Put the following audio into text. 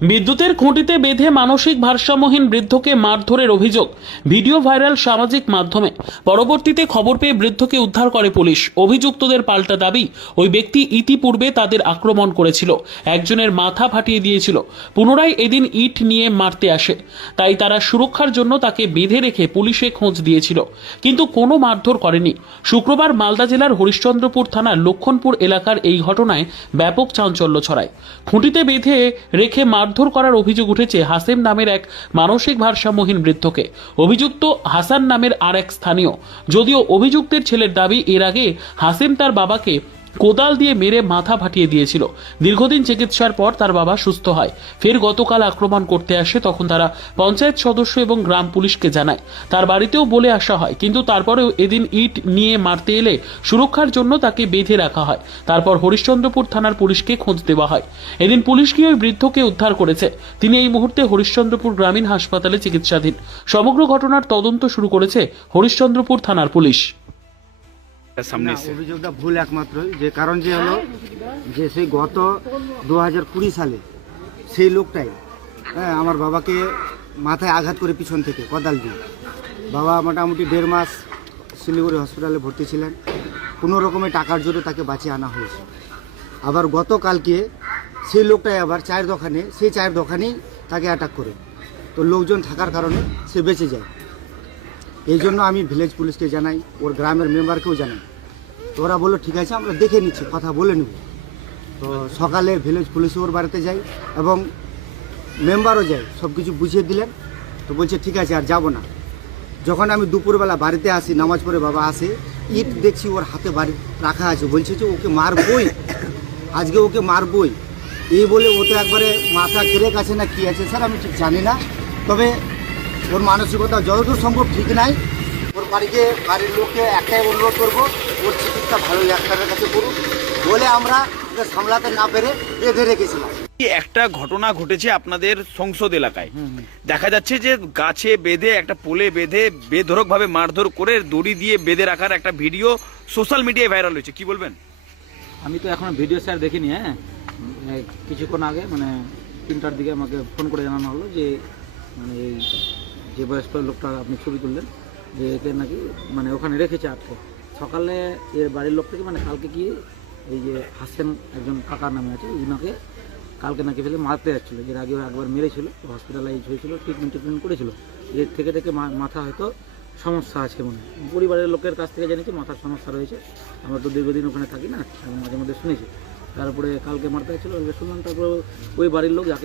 বিদ্যুতের খুঁটিতে বেঁধে মানসিক ভারসাম্যহীন বৃদ্ধকে মারধরের অভিযোগ, ভিডিও ভাইরাল সামাজিক মাধ্যমে। পরবর্তীতে খবর পেয়ে বৃদ্ধকে উদ্ধার করে পুলিশ। অভিযুক্তদের পাল্টা দাবি, ওই ব্যক্তি ইতিপূর্বে তাদের আক্রমণ করেছিল, একজনের মাথা ফাটিয়ে দিয়েছিল, পুনরায় এদিন ইট নিয়ে মারতে আসে। তাই তারা সুরক্ষার জন্য তাকে বেঁধে রেখে পুলিশে খোঁজ দিয়েছিল, কিন্তু কোনো মারধর করেনি। শুক্রবার মালদা জেলার হরিশ্চন্দ্রপুর থানার লক্ষণপুর এলাকার এই ঘটনায় ব্যাপক চাঞ্চল্য ছড়ায়। খুঁটিতে বেঁধে রেখে মারধর করার অভিযোগ উঠেছে হাসেম নামের এক মানসিক ভারসাম্যহীন বৃদ্ধকে। অভিযুক্ত হাসান নামের আর এক স্থানীয়। যদিও অভিযুক্তের ছেলের দাবি, এর আগে হাসেম তার বাবাকে কোদাল দিয়ে মেরে মাথা ফাটিয়ে দিয়েছিল। দীর্ঘদিন চিকিৎসার পর তার বাবা সুস্থ হয়। ফের গতকাল আক্রমণ করতে আসে, তখন তারা পঞ্চায়েত সদস্য এবং গ্রাম পুলিশকে জানায়। তার বাড়িতেও বলে আসা হয়, কিন্তু তারপরেও এদিন ইট নিয়ে মারতে এলে সুরক্ষার জন্য তাকে বেঁধে রাখা হয়। তারপর হরিশ্চন্দ্রপুর থানার পুলিশকে খোঁজ দেওয়া হয়। এদিন পুলিশ গিয়ে ওই বৃদ্ধকে উদ্ধার করেছে। তিনি এই মুহূর্তে হরিশ্চন্দ্রপুর গ্রামীণ হাসপাতালে চিকিৎসাধীন। সমগ্র ঘটনার তদন্ত শুরু করেছে হরিশ্চন্দ্রপুর থানার পুলিশ। না, অভিযোগটা ভুল একমাত্র যে কারণ যে হলো যে সেই গত 2020 সালে সেই লোকটাই আমার বাবাকে মাথায় আঘাত করে পিছন থেকে কোদাল দিয়ে। বাবা মোটামুটি 1.5 মাস শিলিগুড়ি হসপিটালে ভর্তি ছিলেন। কোনো রকমের টাকার জোরে তাকে বাঁচিয়ে আনা হয়েছে। আবার গতকালকে সেই লোকটাই আবার চায়ের দোকানেই তাকে অ্যাটাক করে, তো লোকজন থাকার কারণে সে বেঁচে যায়। এই জন্য আমি ভিলেজ পুলিশকে জানাই, ওর গ্রামের মেম্বারকেও জানাই। তো ওরা বললো ঠিক আছে, আমরা দেখে নিচ্ছি, কথা বলে নেব। তো সকালে ভিলেজ পুলিশ ওর বাড়িতে যাই এবং মেম্বারও যায়, সব কিছু বুঝিয়ে দিলেন। তো বলছে ঠিক আছে, আর যাব না। যখন আমি দুপুরবেলা বাড়িতে আসি, নামাজ পড়ে বাবা আসে, ইট দেখছি ওর হাতে বাড়ি রাখা আছে। বলছে যে ওকে মারবই, আজকে ওকে মারবই। এই বলে ও তো একবারে মাথা কেড়ে আছে না কি আছে স্যার আমি ঠিক জানি না, তবে ওর মানসিকতা যতদূর সম্ভব ঠিক নাই। ওর বাড়ির লোককে একটাই অনুরোধ করবো, ওর চিকিৎসা ভালো ডাক্তারের কাছে করুন, বলে আমরা ওকে সামলাতে না পেরে বেঁধে রেখেছিলাম। একটা ঘটনা ঘটেছে আপনাদের সংসদ এলাকায়, দেখা যাচ্ছে যে গাছে বেঁধে একটা পোলে বেঁধে বেধড়ক ভাবে মারধর করে দড়ি দিয়ে বেঁধে রাখার একটা ভিডিও সোশ্যাল মিডিয়ায় ভাইরাল হয়েছে, কি বলবেন? আমি তো এখনো ভিডিও স্যার দেখিনি। কিছুক্ষণ আগে মানে 3টার দিকে আমাকে ফোন করে জানানো হলো যে মানে এই যে বয়স্ক লোকটা আপনি ছবি তুললেন, যে একে নাকি মানে ওখানে রেখেছে আটকে। সকালে এর বাড়ির লোক থেকে মানে কালকে গিয়ে এই যে হাসেন একজন কাকার নামে আছে, ওনাকে কালকে নাকি ফেলে মারতে যাচ্ছিলো। এর আগেও একবার মেরেছিল, হসপিটালাইজ হয়েছিল, ট্রিটমেন্ট করেছিল। এর থেকে মাথা হয়তো সমস্যা আছে মনে হয়। পরিবারের লোকের কাছ থেকে জেনেছি মাথার সমস্যা রয়েছে। আমরা তো দীর্ঘদিন ওখানে থাকি না, মাঝে মধ্যে শুনেছি। তারপরে কালকে মারতে যাচ্ছিলো, শুনলাম। তারপরে ওই বাড়ির লোক যাকে